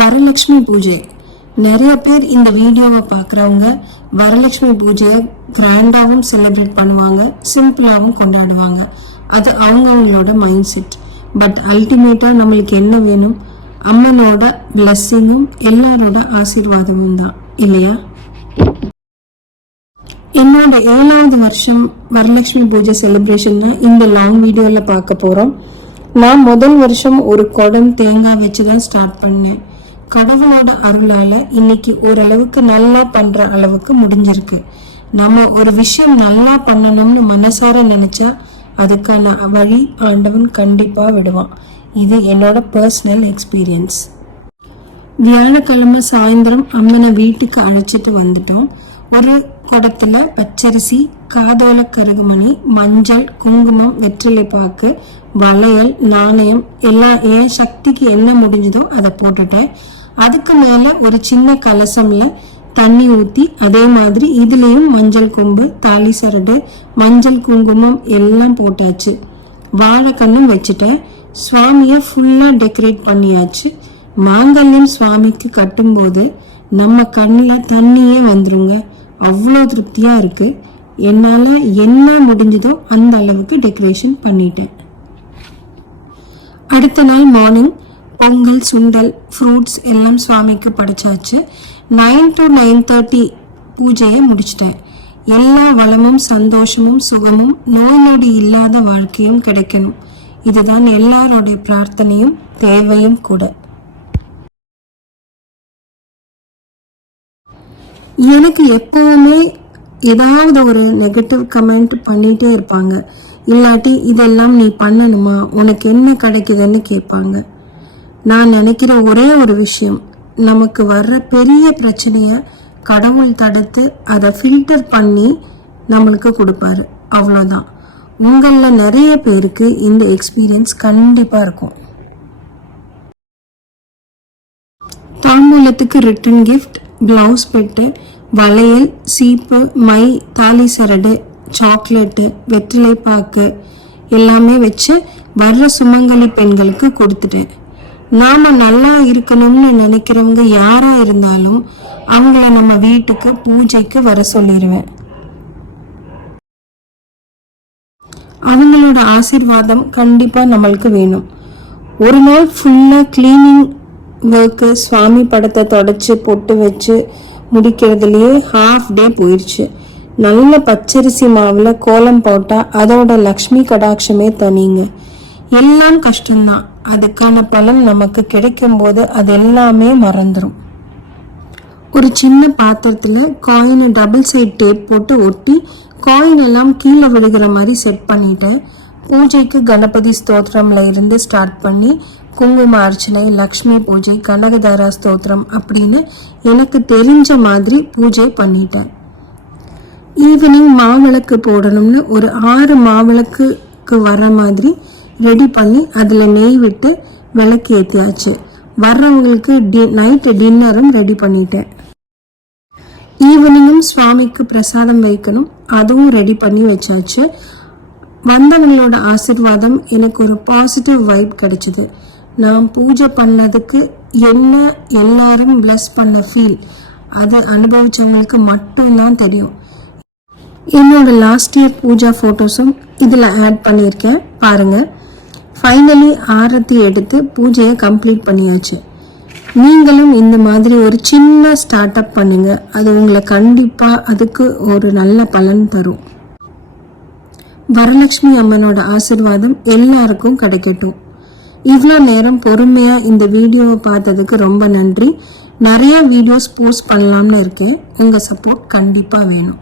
வரலட்சுமி பூஜை. நிறைய பேர் இந்த வீடியோவை பார்க்குறவங்க வரலட்சுமி பூஜையை கிராண்டாகவும் செலிப்ரேட் பண்ணுவாங்க, சிம்பிளாகவும் கொண்டாடுவாங்க. அது அவங்கவுங்களோட மைண்ட் செட். பட் அல்டிமேட்டாக நம்மளுக்கு என்ன வேணும்? அம்மனோட பிளஸ்ஸிங்கும் எல்லாரோட ஆசீர்வாதமும் தான், இல்லையா? என்னோட 7வது வருஷம் வரலட்சுமி பூஜை செலிப்ரேஷன் தான் இந்த லாங் வீடியோவில் பார்க்க போகிறோம். நான் முதல் வருஷம் ஒரு குடம் தேங்காய் வச்சு தான் ஸ்டார்ட் பண்ணேன். கடவுளோட அருளால் இன்னைக்கு ஓரளவுக்கு நல்லா பண்ணுற அளவுக்கு முடிஞ்சிருக்கு. நம்ம ஒரு விஷயம் நல்லா பண்ணணும்னு மனசார நினச்சா அதுக்கான வழி ஆண்டவன் கண்டிப்பாக விடுவான். இது என்னோட பர்சனல் எக்ஸ்பீரியன்ஸ். வியாழக்கிழமை சாயந்தரம் அம்மனை வீட்டுக்கு அழைச்சிட்டு வந்துட்டோம். ஒரு குடத்துல பச்சரிசி, காதோல கருகுமணி, மஞ்சள், குங்குமம், வெற்றிலை பாக்கு, வளையல், நாணயம் எல்லாம் என் சக்திக்கு என்ன முடிஞ்சதோ அதை போட்டுட்டேன். அதுக்கு மேல ஒரு சின்ன கலசம்ல தண்ணி ஊற்றி அதே மாதிரி இதுலேயும் மஞ்சள் கொம்பு, தாலி சரடு, மஞ்சள் குங்குமம் எல்லாம் போட்டாச்சு. வாழைக்கண்ணும் வச்சுட்டேன். சுவாமியை ஃபுல்லாக டெக்கரேட் பண்ணியாச்சு. மாங்கல்யம் சுவாமிக்கு கட்டும்போது நம்ம கண்ணில் தண்ணியே வந்துருங்க. அவ்வளோ திருப்தியாக இருக்குது. என்னால் என்ன முடிஞ்சதோ அந்த அளவுக்கு டெக்கரேஷன் பண்ணிட்டேன். அடுத்த நாள் மார்னிங் பொங்கல், சுண்டல், ஃப்ரூட்ஸ் எல்லாம் சுவாமிக்கு படைச்சாச்சு. 9 to 9:30 பூஜையை முடிச்சிட்டேன். எல்லா வளமும் சந்தோஷமும் சுகமும் நோய் நொடி இல்லாத வாழ்க்கையும் கிடைக்கணும். இதுதான் எல்லாரோடைய பிரார்த்தனையும் தேவையும் கூட. எனக்கு எப்பவுமே ஏதாவது ஒரு நெகட்டிவ் கமெண்ட் பண்ணிகிட்டே இருப்பாங்க. இல்லாட்டி இதெல்லாம் நீ பண்ணணுமா, உனக்கு என்ன கிடைக்குதுன்னு கேட்பாங்க. நான் நினைக்கிற ஒரே ஒரு விஷயம், நமக்கு வர்ற பெரிய பிரச்சனையை கடவுள் தடுத்து அதை ஃபில்டர் பண்ணி நம்மளுக்கு கொடுப்பாரு. அவ்வளோதான். உங்களில் நிறைய பேருக்கு இந்த எக்ஸ்பீரியன்ஸ் கண்டிப்பாக இருக்கும். தாம்பூலத்துக்கு ரிட்டன் கிஃப்ட், பிளவுஸ் பெட்டு, வளையல், சீப்பு, மை, தாலி சரடு, சாக்லேட்டு, வெற்றிலை பாக்கு எல்லாமே வச்சு வர்ற சுமங்கலி பெண்களுக்கு கொடுத்துட்டேன். நாம் நல்லா இருக்கணும்னு நினைக்கிறவங்க யாராக இருந்தாலும் அவங்கள நம்ம வீட்டுக்கு பூஜைக்கு வர சொல்லிடுவேன். அவங்களோட ஆசீர்வாதம் கண்டிப்பாக நம்மளுக்கு வேணும். ஒரு நாள் ஃபுல்லாக கிளீனிங் ஒர்க்கு, சுவாமி படத்தை தொடச்சி பொட்டு வச்சு முடிக்கிறதுலையே ஹாஃப் டே போயிடுச்சு. நல்ல பச்சரிசி மாவில் கோலம் போட்டால் அதோட லக்ஷ்மி கடாட்சமே தனிங்க. எல்லாம் கஷ்டம்தான், அதுக்கான பலன் நமக்கு கிடைக்கும் போது அது எல்லாமே மறந்துடும். ஒரு சின்ன பாத்திரத்தில் காயினை டபுள் சைட் டேப் போட்டு ஒட்டி காயின் எல்லாம் கீழே விழுகிற மாதிரி செட் பண்ணிட்டேன். பூஜைக்கு கணபதி ஸ்தோத்திரம்ல இருந்து ஸ்டார்ட் பண்ணி குங்கும அர்ச்சனை, லக்ஷ்மி பூஜை, கனகதாரா ஸ்தோத்திரம் அப்படின்னு எனக்கு தெரிஞ்ச மாதிரி பூஜை பண்ணிட்டேன். ஈவினிங் மாவிளக்கு போடணும்னு ஒரு 6 மாவிளக்குக்கு வர மாதிரி ரெடி பண்ணி அதில் நெய் விட்டு விளக்கு ஏற்றியாச்சு. வர்றவங்களுக்கு நைட்டு டின்னரும் ரெடி பண்ணிட்டேன். ஈவினிங்கும் சுவாமிக்கு பிரசாதம் வைக்கணும், அதுவும் ரெடி பண்ணி வச்சாச்சு. வந்தவங்களோட ஆசீர்வாதம் எனக்கு ஒரு பாசிட்டிவ் வைப் கிடைச்சிது. நான் பூஜை பண்ணதுக்கு என்ன எல்லாரும் பிளஸ் பண்ண ஃபீல் அதை அனுபவிச்சவங்களுக்கு மட்டும்தான் தெரியும். என்னோட லாஸ்ட் இயர் பூஜா ஃபோட்டோஸும் இதில் ஆட் பண்ணியிருக்கேன், பாருங்கள். ஃபைனலி ஆரத்தி எடுத்து பூஜையை கம்ப்ளீட் பண்ணியாச்சு. நீங்களும் இந்த மாதிரி ஒரு சின்ன ஸ்டார்ட் அப் பண்ணுங்க. அது உங்களை கண்டிப்பாக அதுக்கு ஒரு நல்ல பலன் தரும். வரலட்சுமி அம்மனோட ஆசீர்வாதம் எல்லாருக்கும் கிடைக்கட்டும். இவ்வளோ நேரம் பொறுமையாக இந்த வீடியோவை பார்த்ததுக்கு ரொம்ப நன்றி. நிறைய வீடியோஸ் போஸ்ட் பண்ணலாம்னு இருக்கேன். உங்கள் சப்போர்ட் கண்டிப்பாக வேணும்.